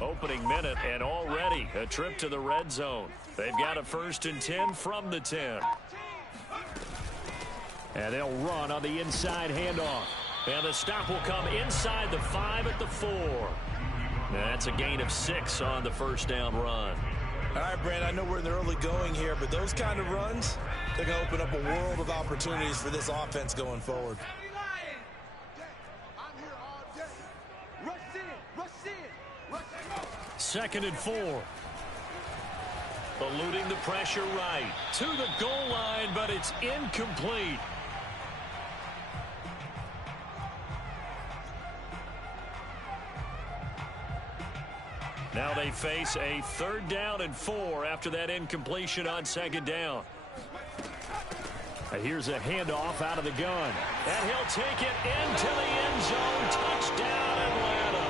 Opening minute, and already a trip to the red zone. They've got a 1st and 10 from the 10. And they'll run on the inside handoff. And the stop will come inside the 5 at the 4. That's a gain of 6 on the first down run. All right, Brand, I know we're in the early going here, but those kind of runs, they're going to open up a world of opportunities for this offense going forward. 2nd and 4. Eluding the pressure right. To the goal line, but it's incomplete. Now they face a 3rd down and 4 after that incompletion on 2nd down. Here's a handoff out of the gun. And he'll take it into the end zone. Touchdown, Atlanta.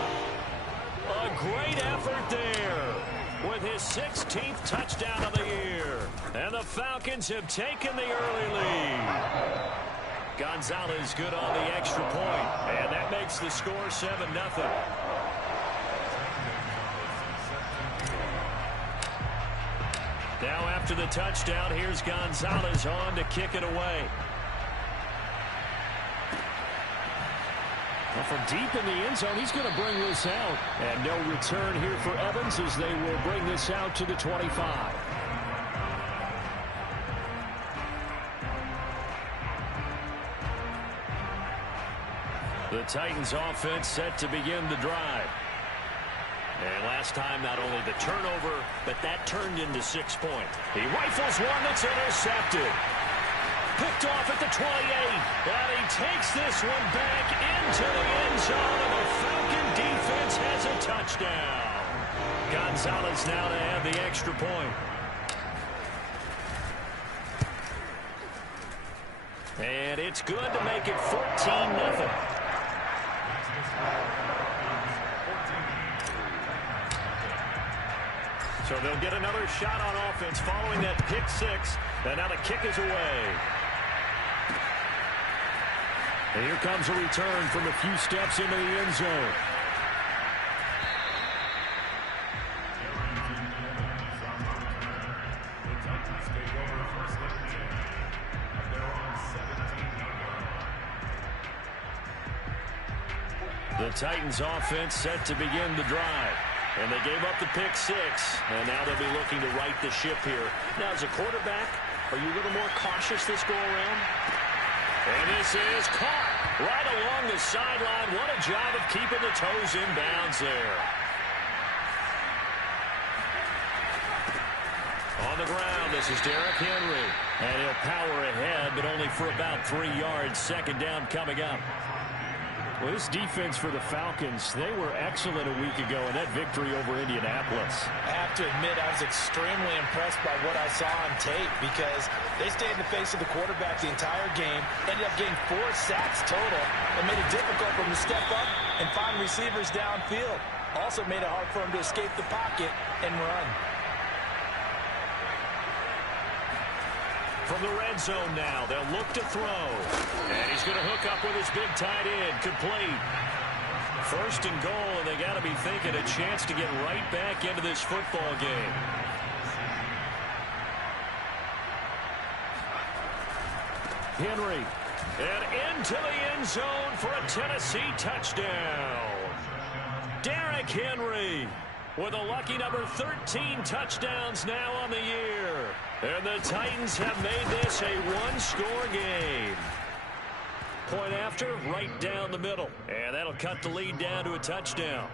A great effort there with his 16th touchdown of the year. And the Falcons have taken the early lead. Gonzalez good on the extra point. And that makes the score 7-0. Now after the touchdown, here's Gonzalez on to kick it away. Well, from deep in the end zone, he's going to bring this out. And no return here for Evans as they will bring this out to the 25. The Titans offense set to begin the drive. And last time, not only the turnover, but that turned into 6 points. He rifles one that's intercepted. Picked off at the 28. And he takes this one back into the end zone, and the Falcon defense has a touchdown. Gonzalez now to have the extra point. And it's good to make it 14-0. So they'll get another shot on offense following that pick 6. And now the kick is away. And here comes a return from a few steps into the end zone. The Titans offense set to begin the drive. And they gave up the pick 6, and now they'll be looking to right the ship here. Now, as a quarterback, are you a little more cautious this go-around? And this is caught right along the sideline. What a job of keeping the toes in bounds there. On the ground, this is Derrick Henry. And he'll power ahead, but only for about 3 yards. 2nd down coming up. Well, this defense for the Falcons, they were excellent a week ago in that victory over Indianapolis. I have to admit, I was extremely impressed by what I saw on tape because they stayed in the face of the quarterback the entire game, ended up getting 4 sacks total, and made it difficult for him to step up and find receivers downfield. Also made it hard for him to escape the pocket and run. From the red zone now, they'll look to throw. And he's going to hook up with his big tight end, complete. 1st and goal, and they got to be thinking a chance to get right back into this football game. Henry, and into the end zone for a Tennessee touchdown. Derrick Henry with a lucky number 13 touchdowns now on the year. And the Titans have made this a one-score game. Point after, right down the middle. And that'll cut the lead down to a touchdown.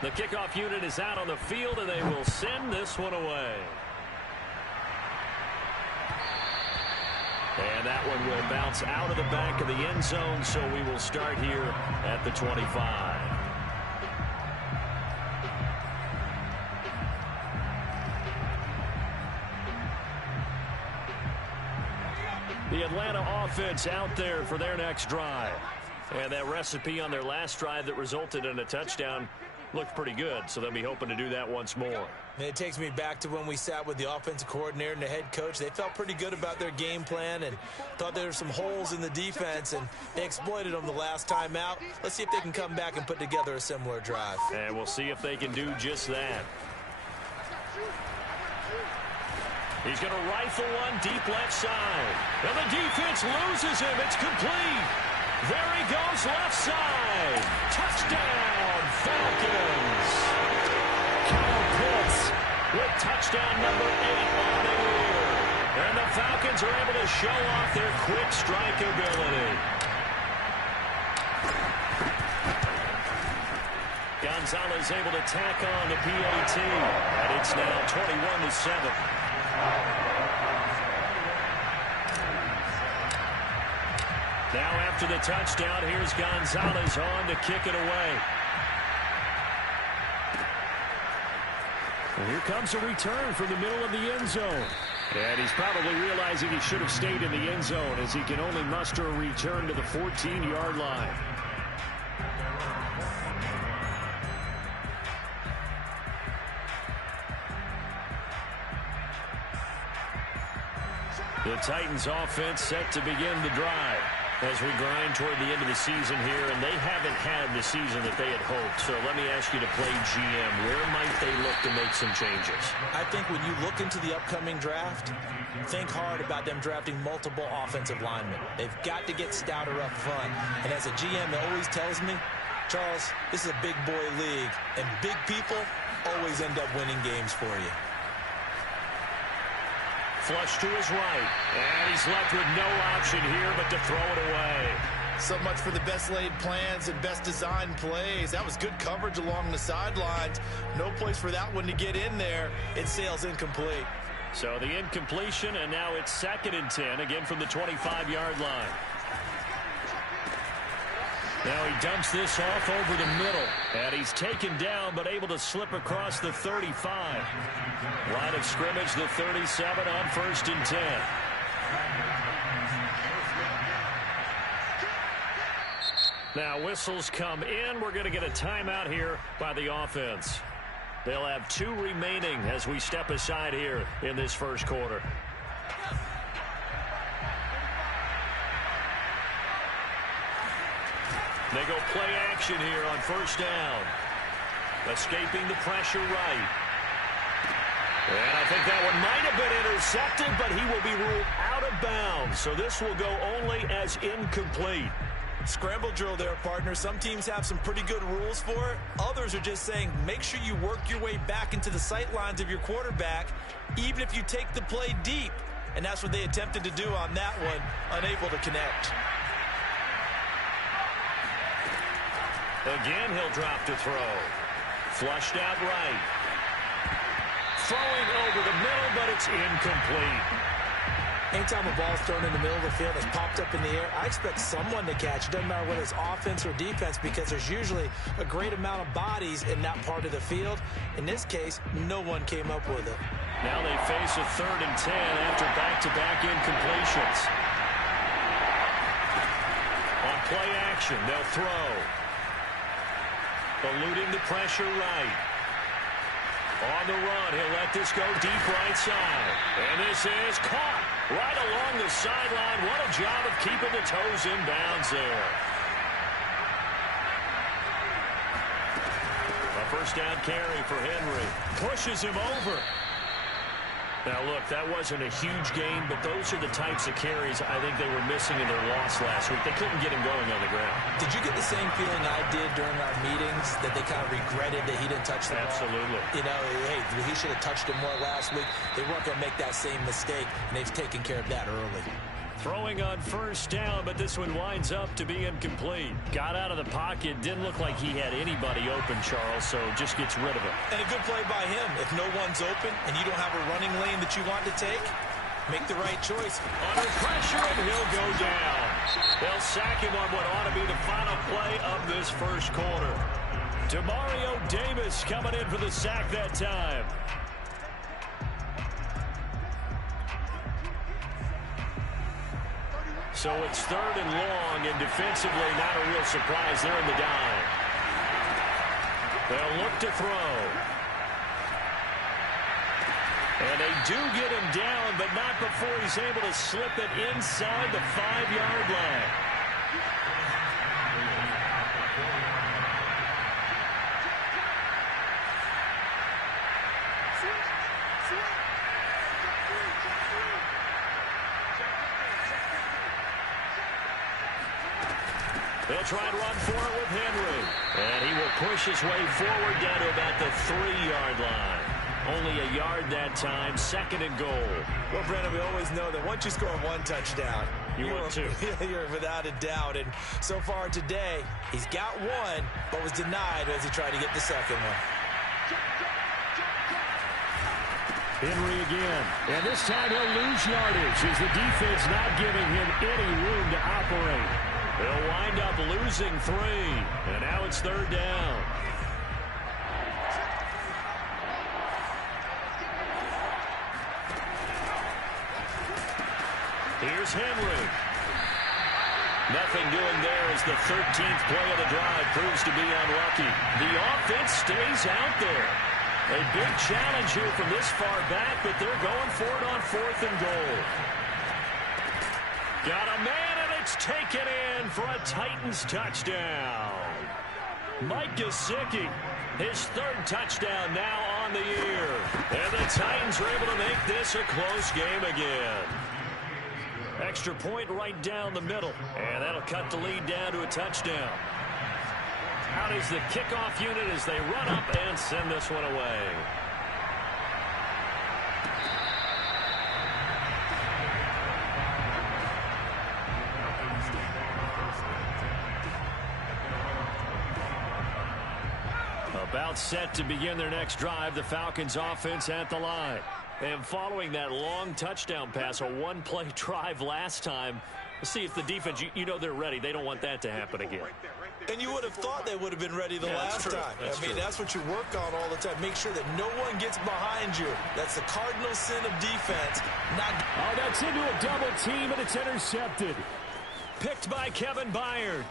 The kickoff unit is out on the field, and they will send this one away. And that one will bounce out of the back of the end zone, so we will start here at the 25. The Atlanta offense out there for their next drive. And that recipe on their last drive that resulted in a touchdown looked pretty good, so they'll be hoping to do that once more. And it takes me back to when we sat with the offensive coordinator and the head coach. They felt pretty good about their game plan and thought there were some holes in the defense, and they exploited them the last time out. Let's see if they can come back and put together a similar drive. And we'll see if they can do just that. He's going to rifle one deep left side. And the defense loses him. It's complete. There he goes left side. Touchdown, Falcons. Kyle Pitts with touchdown number 8 on the year. And the Falcons are able to show off their quick strike ability. Gonzalez able to tack on the PAT. And it's now 21-7. Now after the touchdown, here's Gonzalez on to kick it away. And here comes a return from the middle of the end zone. And he's probably realizing he should have stayed in the end zone as he can only muster a return to the 14-yard line. The Titans offense set to begin the drive as we grind toward the end of the season here, and they haven't had the season that they had hoped. So let me ask you to play GM. Where might they look to make some changes? I think when you look into the upcoming draft, think hard about them drafting multiple offensive linemen. They've got to get stouter up front. And as a GM always tells me, Charles, this is a big boy league, and big people always end up winning games for you. Flush to his right, and he's left with no option here but to throw it away. So much for the best laid plans and best designed plays. That was good coverage along the sidelines. No place for that one to get in there. It sails incomplete. So the incompletion, and now it's 2nd and 10, again from the 25-yard line. Now he dumps this off over the middle, and he's taken down but able to slip across the 35. Line of scrimmage, the 37 on 1st and 10. Now whistles come in. We're going to get a timeout here by the offense. They'll have 2 remaining as we step aside here in this first quarter. They go play action here on 1st down. Escaping the pressure right. And I think that one might have been intercepted, but he will be ruled out of bounds. So this will go only as incomplete. Scramble drill there, partner. Some teams have some pretty good rules for it. Others are just saying make sure you work your way back into the sight lines of your quarterback, even if you take the play deep. And that's what they attempted to do on that one, unable to connect. Again, he'll drop to throw. Flushed out right. Throwing over the middle, but it's incomplete. Anytime a ball's thrown in the middle of the field, it's popped up in the air, I expect someone to catch. It doesn't matter whether it's offense or defense, because there's usually a great amount of bodies in that part of the field. In this case, no one came up with it. Now they face a 3rd and 10 after back-to-back incompletions. On play action, they'll throw. Eluding the pressure right. On the run, he'll let this go deep right side. And this is caught right along the sideline. What a job of keeping the toes in bounds there. A 1st down carry for Henry. Pushes him over. Now, look, that wasn't a huge gain, but those are the types of carries I think they were missing in their loss last week. They couldn't get him going on the ground. Did you get the same feeling I did during our meetings, that they kind of regretted that he didn't touch the ball? Absolutely. You know, hey, he should have touched him more last week. They weren't going to make that same mistake, and they've taken care of that early. Throwing on 1st down, but this one winds up to be incomplete. Got out of the pocket. Didn't look like he had anybody open, Charles, so just gets rid of it. And a good play by him. If no one's open and you don't have a running lane that you want to take, make the right choice. Under pressure, and he'll go down. They'll sack him on what ought to be the final play of this first quarter. Demario Davis coming in for the sack that time. So it's 3rd and long, and defensively not a real surprise. They're in the dime. They'll look to throw. And they do get him down, but not before he's able to slip it inside the 5-yard line. They'll try and run for it with Henry. And he will push his way forward down to about the 3-yard line. Only a yard that time, 2nd and goal. Well, Brandon, we always know that once you score one touchdown, you're without a doubt. And so far today, he's got one, but was denied as he tried to get the second one. Henry again. And this time he'll lose yardage as the defense not giving him any room to operate. They'll wind up losing 3. And now it's 3rd down. Here's Henry. Nothing doing there as the 13th play of the drive proves to be unlucky. The offense stays out there. A big challenge here from this far back, but they're going for it on 4th and goal. Got a man, and it's taken in for a Titans touchdown. Mike Gesicki, his 3rd touchdown now on the year. And the Titans are able to make this a close game again. Extra point right down the middle, and that'll cut the lead down to a touchdown. Out is the kickoff unit as they run up and send this one away. About set to begin their next drive, the Falcons offense at the line. And following that long touchdown pass, a one-play drive last time, let's see if the defense, you know they're ready. They don't want that to happen again. And you would have thought they would have been ready the last time. That's what you work on all the time. Make sure that no one gets behind you. That's the cardinal sin of defense. Oh, that's into a double team, and it's intercepted. Picked by Kevin Byard.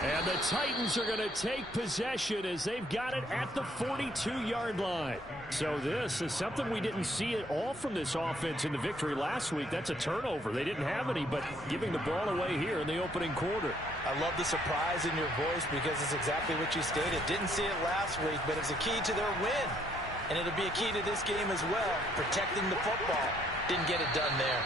And the Titans are going to take possession as they've got it at the 42-yard line. So this is something we didn't see at all from this offense in the victory last week. That's a turnover. They didn't have any, but giving the ball away here in the opening quarter. I love the surprise in your voice because it's exactly what you stated. Didn't see it last week, but it's a key to their win. And it'll be a key to this game as well, protecting the football. Didn't get it done there.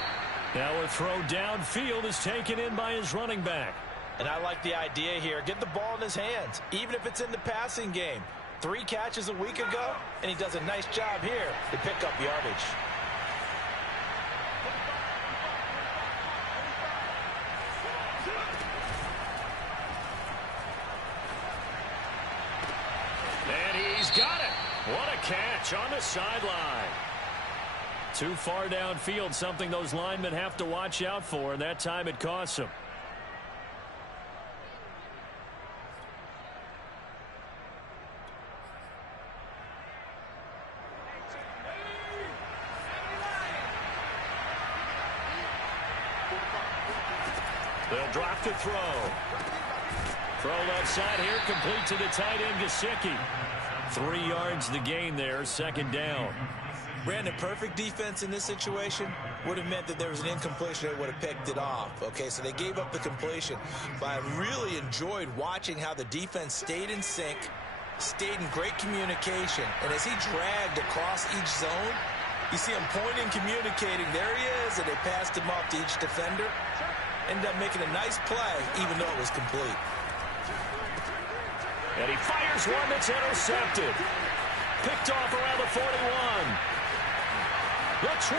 Now a throw downfield is taken in by his running back. And I like the idea here. Get the ball in his hands, even if it's in the passing game. 3 catches a week ago, and he does a nice job here to pick up yardage. And he's got it. What a catch on the sideline. Too far downfield, something those linemen have to watch out for, and that time it costs them. They'll drop to throw. Throw left side here, complete to the tight end, Gesicki. 3 yards the gain there, 2nd down. Brandon, perfect defense in this situation would have meant that there was an incompletion. They would have picked it off. Okay, so they gave up the completion. But I really enjoyed watching how the defense stayed in sync, stayed in great communication. And as he dragged across each zone, you see him pointing, communicating. There he is, and they passed him off to each defender. Ended up making a nice play, even though it was complete. And he fires one that's intercepted. Picked off around the 41. The 20.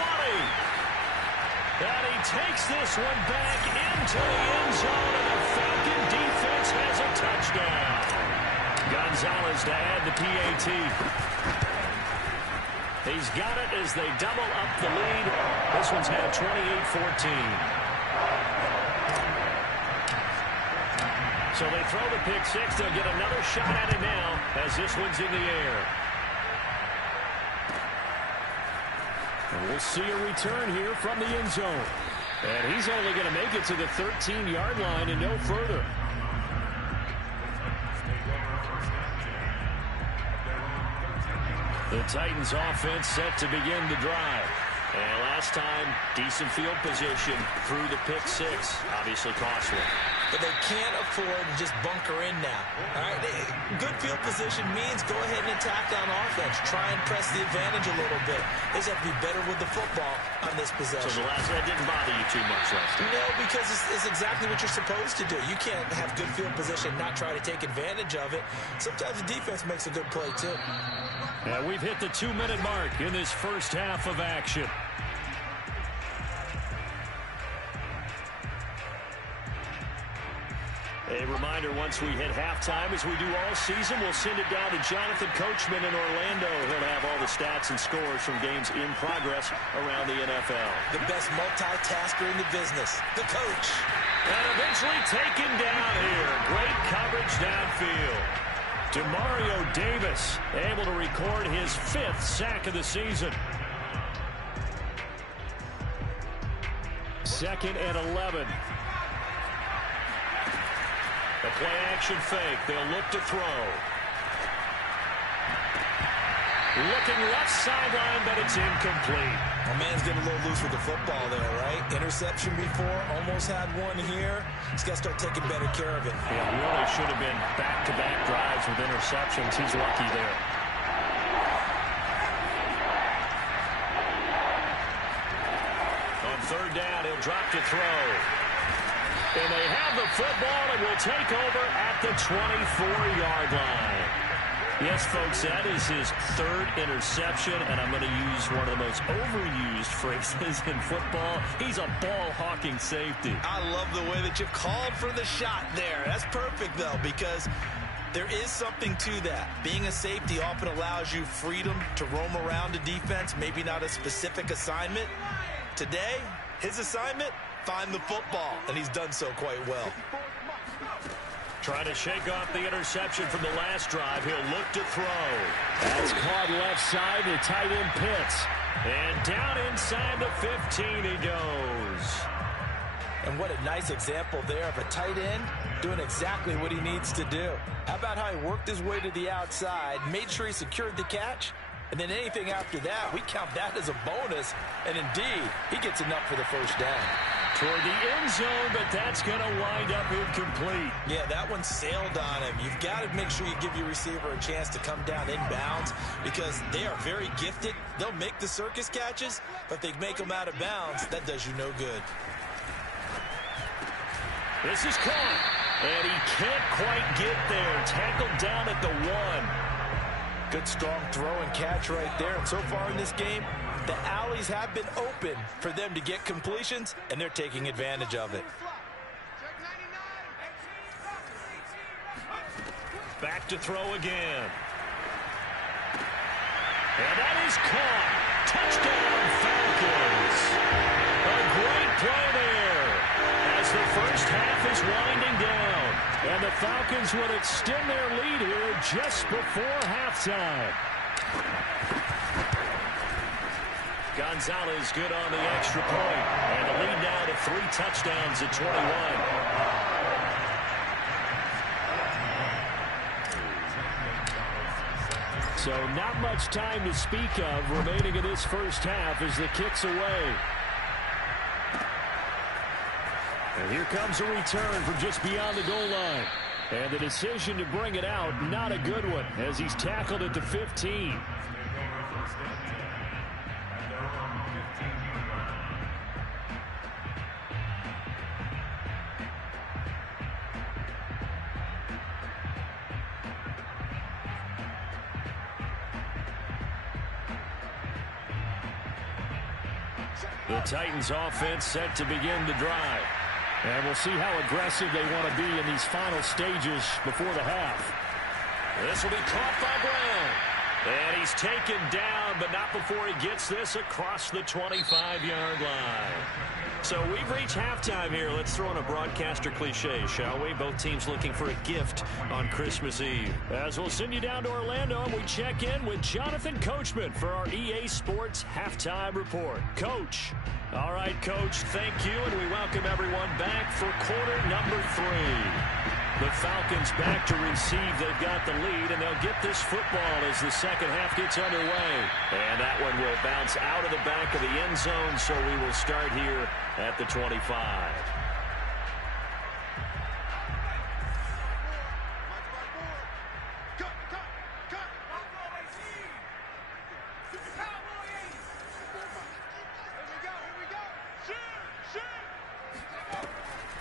And he takes this one back into the end zone, and the Falcon defense has a touchdown. Gonzalez to add the PAT. He's got it as they double up the lead. This one's now 28-14. So they throw the pick six. They'll get another shot at it now as this one's in the air. And we'll see a return here from the end zone. And he's only going to make it to the 13-yard line and no further. The Titans offense set to begin the drive. And last time, decent field position through the pick six. Obviously costly. But they can't afford to just bunker in now. All right, good field position means go ahead and attack on offense. Try and press the advantage a little bit. They just have to be better with the football on this possession. So that didn't bother you too much last time? No, because it's exactly what you're supposed to do. You can't have good field position and not try to take advantage of it. Sometimes the defense makes a good play, too. And we've hit the 2-minute mark in this first half of action. A reminder, once we hit halftime, as we do all season, we'll send it down to Jonathan Coachman in Orlando. He'll have all the stats and scores from games in progress around the NFL. The best multitasker in the business, the coach. And eventually taken down here. Great coverage downfield. Demario Davis able to record his 5th sack of the season. 2nd and 11. The play-action fake. They'll look to throw. Looking left sideline, but it's incomplete. My man's getting a little loose with the football there, right? Interception before, almost had one here. He's got to start taking better care of it. Yeah, really should have been back-to-back drives with interceptions. He's lucky there. On 3rd down, he'll drop to throw. And they have the football and will take over at the 24-yard line. Yes, folks, that is his 3rd interception, and I'm going to use one of the most overused phrases in football. He's a ball-hawking safety. I love the way that you called for the shot there. That's perfect, though, because there is something to that. Being a safety often allows you freedom to roam around the defense, maybe not a specific assignment. Today, his assignment, find the football, and he's done so quite well. Trying to shake off the interception from the last drive. He'll look to throw. That's caught left side to tight end Pitts. And down inside the 15 he goes. And what a nice example there of a tight end doing exactly what he needs to do. How about how he worked his way to the outside, made sure he secured the catch, and then anything after that, we count that as a bonus. And indeed, he gets enough for the first down. Toward the end zone, but that's going to wind up incomplete. Yeah, that one sailed on him. You've got to make sure you give your receiver a chance to come down inbounds because they are very gifted. They'll make the circus catches, but they make them out of bounds. That does you no good. This is caught, and he can't quite get there. Tackled down at the 1. Good, strong throw and catch right there. And so far in this game, the alleys have been open for them to get completions, and they're taking advantage of it. Back to throw again. And that is caught. Touchdown, Falcons. A great play there as the first half is winding down. And the Falcons would extend their lead here just before halftime. Gonzalez good on the extra point. And the lead now to 3 touchdowns at 21. So not much time to speak of remaining in this first half as the kick's away. And here comes a return from just beyond the goal line. And the decision to bring it out, not a good one, as he's tackled at the 15. The Titans offense set to begin the drive. And we'll see how aggressive they want to be in these final stages before the half. This will be caught by Brown. And he's taken down, but not before he gets this across the 25-yard line. So we've reached halftime here. Let's throw in a broadcaster cliche, shall we? Both teams looking for a gift on Christmas Eve. As we'll send you down to Orlando, and we check in with Jonathan Coachman for our EA Sports Halftime Report. Coach. All right, Coach, thank you, and we welcome everyone back for quarter number 3. The Falcons back to receive. They've got the lead, and they'll get this football as the second half gets underway. And that one will bounce out of the back of the end zone, so we will start here at the 25.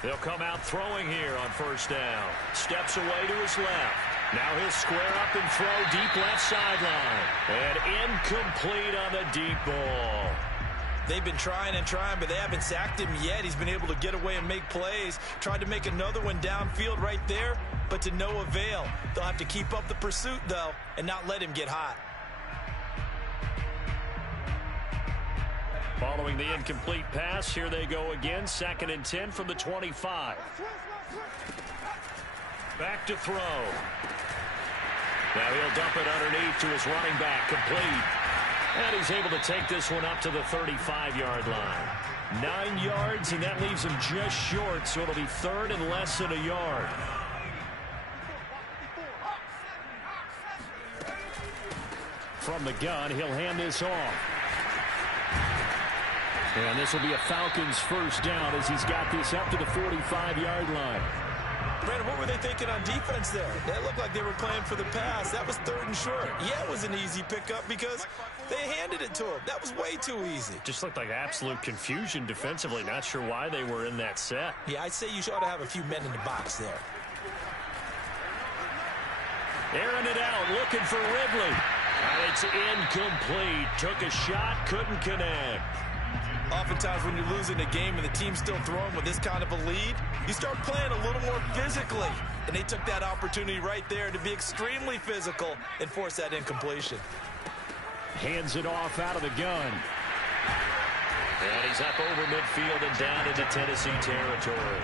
They'll come out throwing here on first down. Steps away to his left. Now he'll square up and throw deep left sideline. And incomplete on the deep ball. They've been trying and trying, but they haven't sacked him yet. He's been able to get away and make plays. Tried to make another one downfield right there, but to no avail. They'll have to keep up the pursuit, though, and not let him get hot. Following the incomplete pass, here they go again. 2nd and 10 from the 25. Back to throw. Now he'll dump it underneath to his running back, complete. And he's able to take this one up to the 35-yard line. 9 yards, and that leaves him just short, so it'll be 3rd and less than a yard. From the gun, he'll hand this off. And this will be a Falcons first down as he's got this up to the 45-yard line. Brandon, what were they thinking on defense there? They looked like they were playing for the pass. That was 3rd and short. Yeah, it was an easy pickup because they handed it to him. That was way too easy. Just looked like absolute confusion defensively. Not sure why they were in that set. Yeah, I'd say you ought to have a few men in the box there. Airing it out, looking for Ridley. And it's incomplete. Took a shot, couldn't connect. Oftentimes when you're losing a game and the team's still throwing with this kind of a lead, you start playing a little more physically. And they took that opportunity right there to be extremely physical and force that incompletion. Hands it off out of the gun. And he's up over midfield and down into Tennessee territory.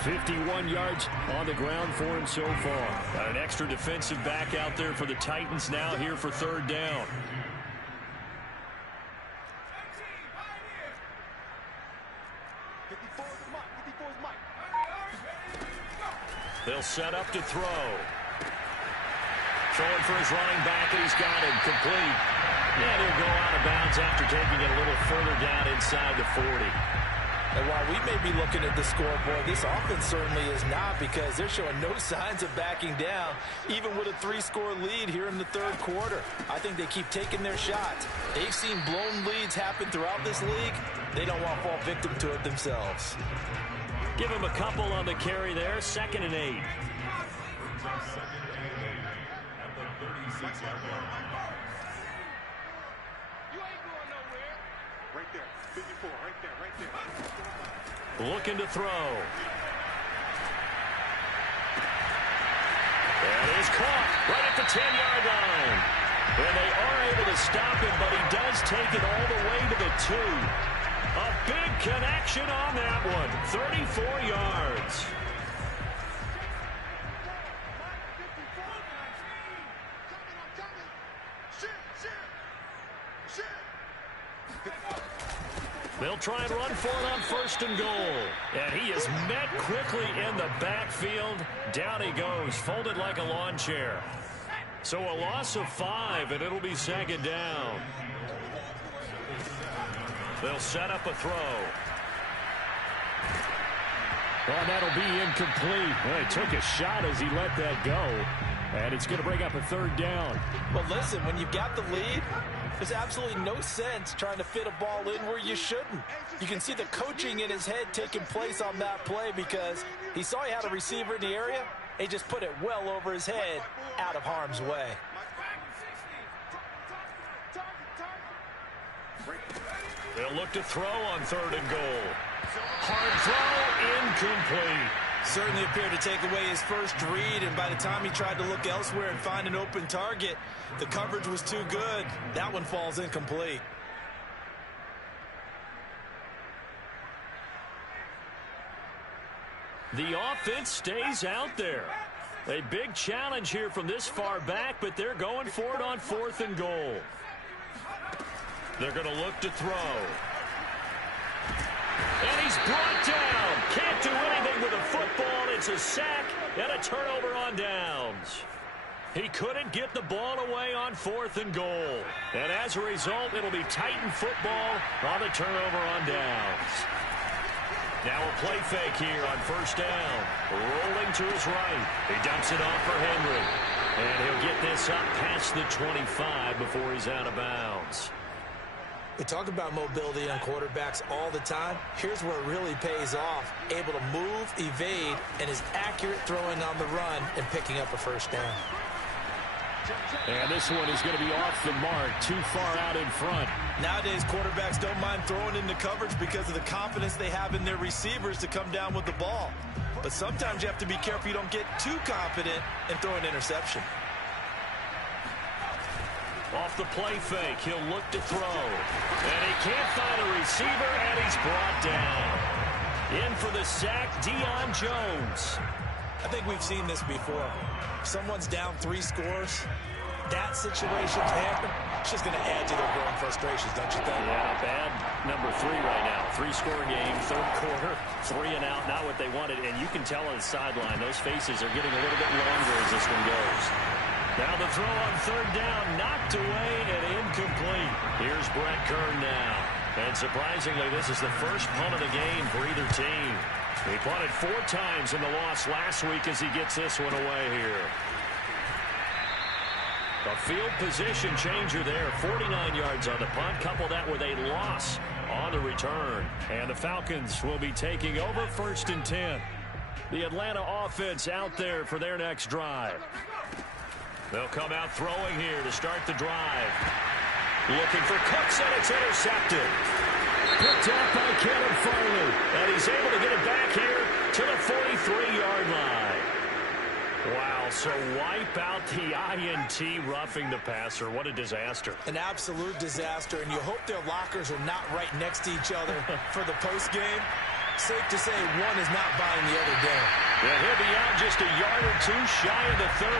51 yards on the ground for him so far. Got an extra defensive back out there for the Titans now here for 3rd down. They'll set up to throw. Throwing for his running back, and he's got it complete. And he'll go out of bounds after taking it a little further down inside the 40. And while we may be looking at the scoreboard, this offense certainly is not, because they're showing no signs of backing down, even with a 3-score lead here in the 3rd quarter. I think they keep taking their shots. They've seen blown leads happen throughout this league. They don't want to fall victim to it themselves. Give him a couple on the carry there. 2nd and 8. Looking to throw. That is caught right at the 10-yard line. And they are able to stop him, but he does take it all the way to the 2. A big connection on that one. 34 yards. They'll try and run for it on 1st and goal. And he is met quickly in the backfield. Down he goes, folded like a lawn chair. So a loss of 5, and it'll be 2nd down. They'll set up a throw. Oh, that'll be incomplete. Well, he took a shot as he let that go. And it's going to bring up a 3rd down. Well, listen, when you've got the lead, there's absolutely no sense trying to fit a ball in where you shouldn't. You can see the coaching in his head taking place on that play, because he saw he had a receiver in the area. He just put it well over his head, out of harm's way. They'll look to throw on 3rd and goal. Hard throw, incomplete. Certainly appeared to take away his first read, and by the time he tried to look elsewhere and find an open target, the coverage was too good. That one falls incomplete. The offense stays out there. A big challenge here from this far back, but they're going for it on 4th and goal. They're going to look to throw. And he's brought down. Can't can't do anything with a football. It's a sack and a turnover on downs. He couldn't get the ball away on 4th and goal. And as a result, it'll be Titan football on the turnover on downs. Now a play fake here on 1st down. Rolling to his right. He dumps it off for Henry. And he'll get this up past the 25 before he's out of bounds. We talk about mobility on quarterbacks all the time. Here's where it really pays off. Able to move, evade, and is accurate throwing on the run and picking up a 1st down. And this one is going to be off the mark, too far out in front. Nowadays, quarterbacks don't mind throwing into coverage because of the confidence they have in their receivers to come down with the ball. But sometimes you have to be careful you don't get too confident and throw an interception. Off the play fake, he'll look to throw. And he can't find a receiver, and he's brought down. In for the sack, Deion Jones. I think we've seen this before. Someone's down 3 scores. That situation happen, it's just going to add to their growing frustrations, don't you think? Yeah, not bad. Number 3 right now. 3-score game, 3rd quarter, 3 and out, not what they wanted. And you can tell on the sideline, those faces are getting a little bit longer as this one goes. Now the throw on 3rd down, knocked away and incomplete. Here's Brett Kern now. And surprisingly, this is the first punt of the game for either team. He punted 4 times in the loss last week as he gets this one away here. A field position changer there. 49 yards on the punt. Couple that with a loss on the return. And the Falcons will be taking over 1st and 10. The Atlanta offense out there for their next drive. They'll come out throwing here to start the drive. Looking for Cooks, and it's intercepted. Picked up by Caleb Farley. And he's able to get it back here to the 43-yard line. Wow, so wipe out the INT roughing the passer. What a disaster. An absolute disaster, and you hope their lockers are not right next to each other for the postgame. Safe to say one is not buying the other down. Yeah, he'll be out just a yard or 2 shy of the 30.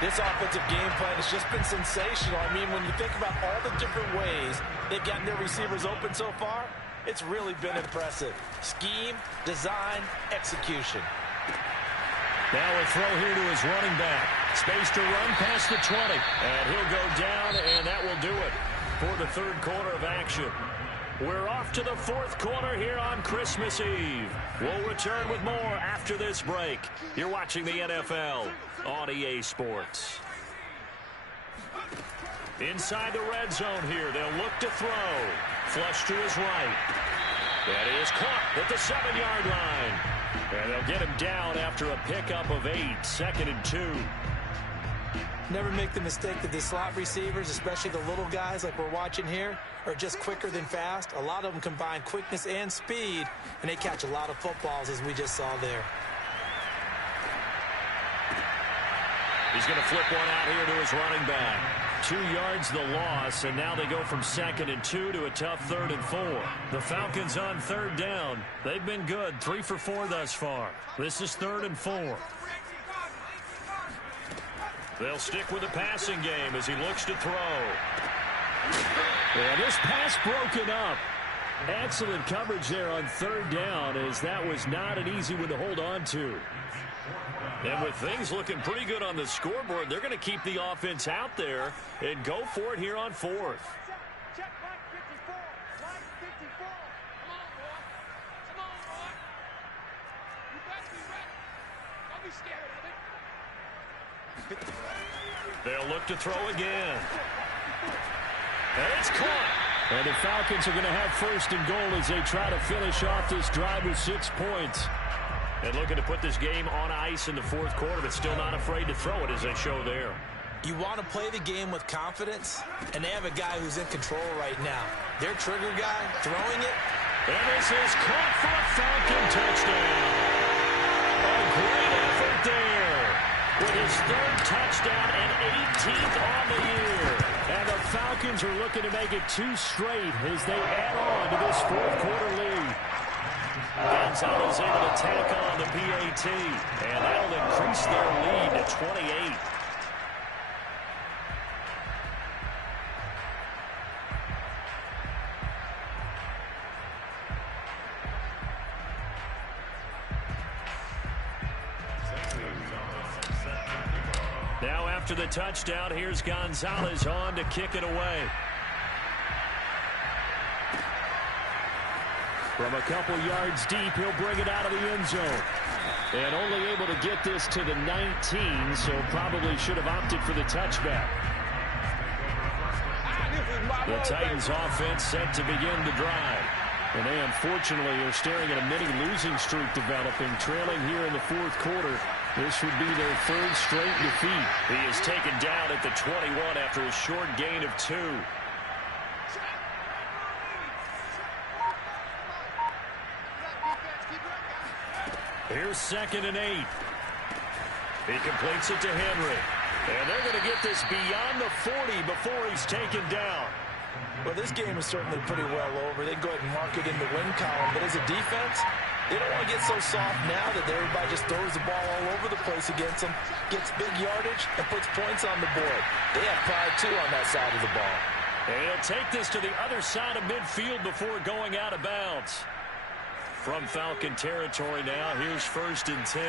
This offensive game plan has just been sensational. I mean, when you think about all the different ways they've gotten their receivers open so far, it's really been impressive. Scheme, design, execution. Now a throw here to his running back. Space to run past the 20. And he'll go down, and that will do it for the 3rd quarter of action. We're off to the 4th quarter here on Christmas Eve. We'll return with more after this break. You're watching the NFL on EA Sports. Inside the red zone here, they'll look to throw. Flush to his right. That is caught at the 7-yard line. And they'll get him down after a pickup of 8, 2nd and 2. Never make the mistake that the slot receivers, especially the little guys like we're watching here, are just quicker than fast. A lot of them combine quickness and speed, and they catch a lot of footballs, as we just saw there. He's going to flip one out here to his running back. 2 yards the loss, and now they go from 2nd and 2 to a tough 3rd and 4. The Falcons on 3rd down. They've been good, 3 for 4 thus far. This is 3rd and 4. They'll stick with the passing game as he looks to throw. And this pass broken up. Excellent coverage there on 3rd down, as that was not an easy one to hold on to. And with things looking pretty good on the scoreboard, they're going to keep the offense out there and go for it here on 4th. Check line 54. Line 54. Come on, boy. Come on, boy. You better be ready. Don't be scared of it. They'll look to throw again. And it's caught. And the Falcons are going to have 1st and goal as they try to finish off this drive with 6 points. And looking to put this game on ice in the 4th quarter, but still not afraid to throw it as they show there. You want to play the game with confidence, and they have a guy who's in control right now. Their trigger guy throwing it. And this is caught for a Falcon touchdown. A great effort there with his 3rd touchdown and 18th on the year. And the Falcons are looking to make it 2 straight as they add on to this 4th quarter lead. Gonzalez able to tack on the PAT, and that'll increase their lead to 28. Now after the touchdown, here's Gonzalez on to kick it away. From a couple yards deep, he'll bring it out of the end zone. And only able to get this to the 19, so probably should have opted for the touchback. The Titans offense set to begin the drive. And they unfortunately are staring at a mini losing streak developing, trailing here in the fourth quarter. This would be their third straight defeat. He is taken down at the 21 after a short gain of 2. Here's 2nd and 8. He completes it to Henry. And they're going to get this beyond the 40 before he's taken down. Well, this game is certainly pretty well over. They can go ahead and mark it in the win column. But as a defense, they don't want to get so soft now that everybody just throws the ball all over the place against them, gets big yardage, and puts points on the board. They have pride, too, on that side of the ball. And he'll take this to the other side of midfield before going out of bounds. From Falcon territory now, here's 1st and 10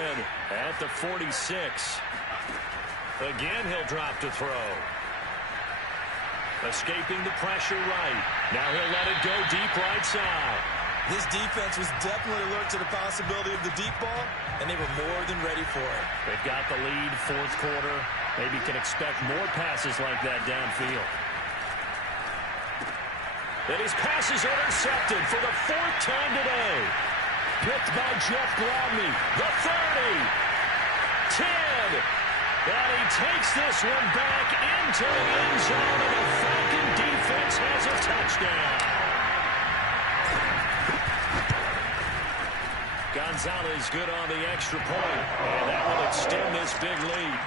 at the 46. Again, he'll drop to throw. Escaping the pressure right. Now he'll let it go deep right side. This defense was definitely alert to the possibility of the deep ball, and they were more than ready for it. They've got the lead, fourth quarter. Maybe can expect more passes like that downfield. And his pass is intercepted for the 4th time today. Picked by Jeff Gladney. The 30. 10. And he takes this one back into the end zone, and the Falcon defense has a touchdown. Gonzalez good on the extra point, and that will extend this big lead.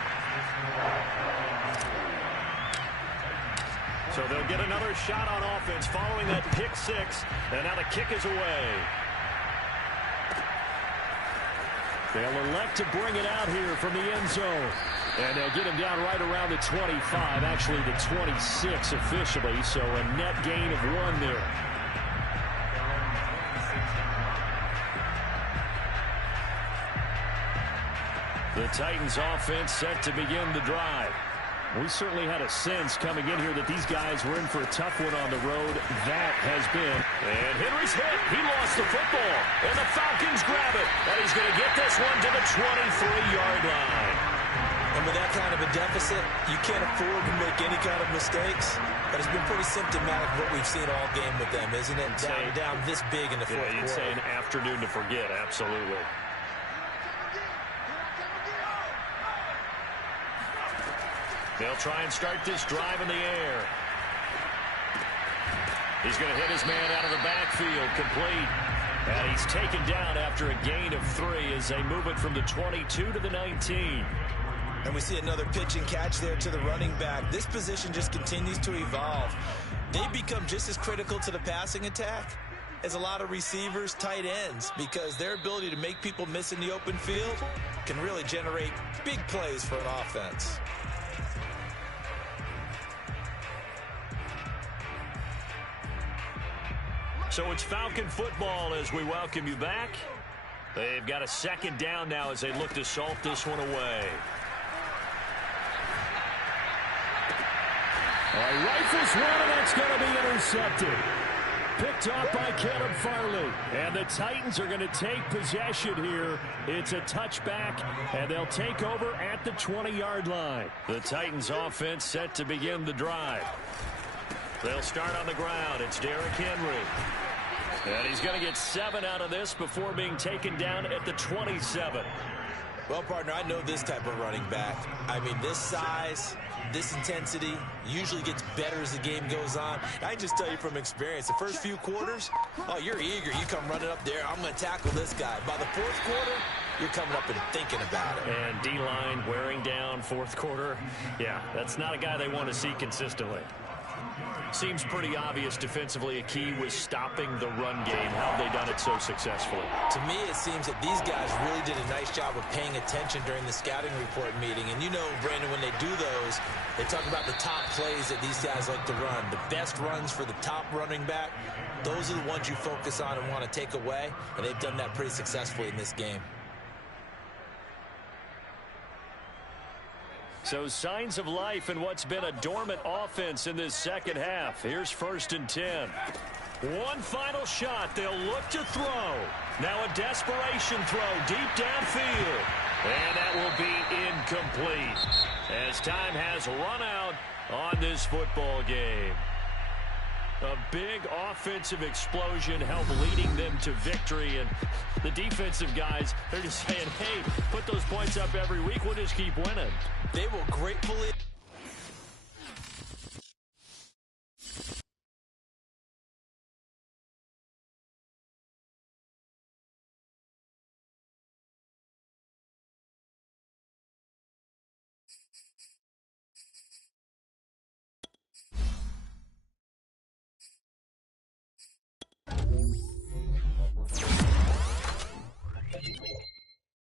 So they'll get another shot on offense following that pick 6, and now the kick is away. They'll elect to bring it out here from the end zone. And they'll get him down right around the 25, actually the 26 officially, so a net gain of 1 there. The Titans offense set to begin the drive. We certainly had a sense coming in here that these guys were in for a tough one on the road. That has been. And Henry's hit. He lost the football. And the Falcons grab it. And he's going to get this one to the 23-yard line. And with that kind of a deficit, you can't afford to make any kind of mistakes. But it's been pretty symptomatic of what we've seen all game with them, isn't it? Down this big in the fourth quarter. You'd say an afternoon to forget, absolutely. They'll try and start this drive in the air. He's going to hit his man out of the backfield, complete. And he's taken down after a gain of 3 as they move it from the 22 to the 19. And we see another pitch and catch there to the running back. This position just continues to evolve. They become just as critical to the passing attack as a lot of receivers, tight ends, because their ability to make people miss in the open field can really generate big plays for an offense. So it's Falcon football as we welcome you back. They've got a 2nd down now as they look to salt this one away. Rifles one, and that's going to be intercepted. Picked off by Caleb Farley. And the Titans are going to take possession here. It's a touchback, and they'll take over at the 20-yard line. The Titans offense set to begin the drive. They'll start on the ground. It's Derrick Henry. And he's going to get 7 out of this before being taken down at the 27. Well, partner, I know this type of running back. I mean, this size, this intensity usually gets better as the game goes on. I can just tell you from experience, the first few quarters, oh, you're eager. You come running up there, I'm going to tackle this guy. By the fourth quarter, you're coming up and thinking about it. And D-line wearing down fourth quarter. Yeah, that's not a guy they want to see consistently. Seems pretty obvious defensively a key was stopping the run game. How have they done it so successfully? To me, it seems that these guys really did a nice job of paying attention during the scouting report meeting. And you know, Brandon, when they do those, they talk about the top plays that these guys like to run. The best runs for the top running back, those are the ones you focus on and want to take away. And they've done that pretty successfully in this game. So signs of life in what's been a dormant offense in this second half. Here's 1st and 10. One final shot. They'll look to throw. Now a desperation throw deep downfield. And that will be incomplete as time has run out on this football game. A big offensive explosion helped leading them to victory. And the defensive guys, they're just saying, hey, put those points up every week. We'll just keep winning. They will gratefully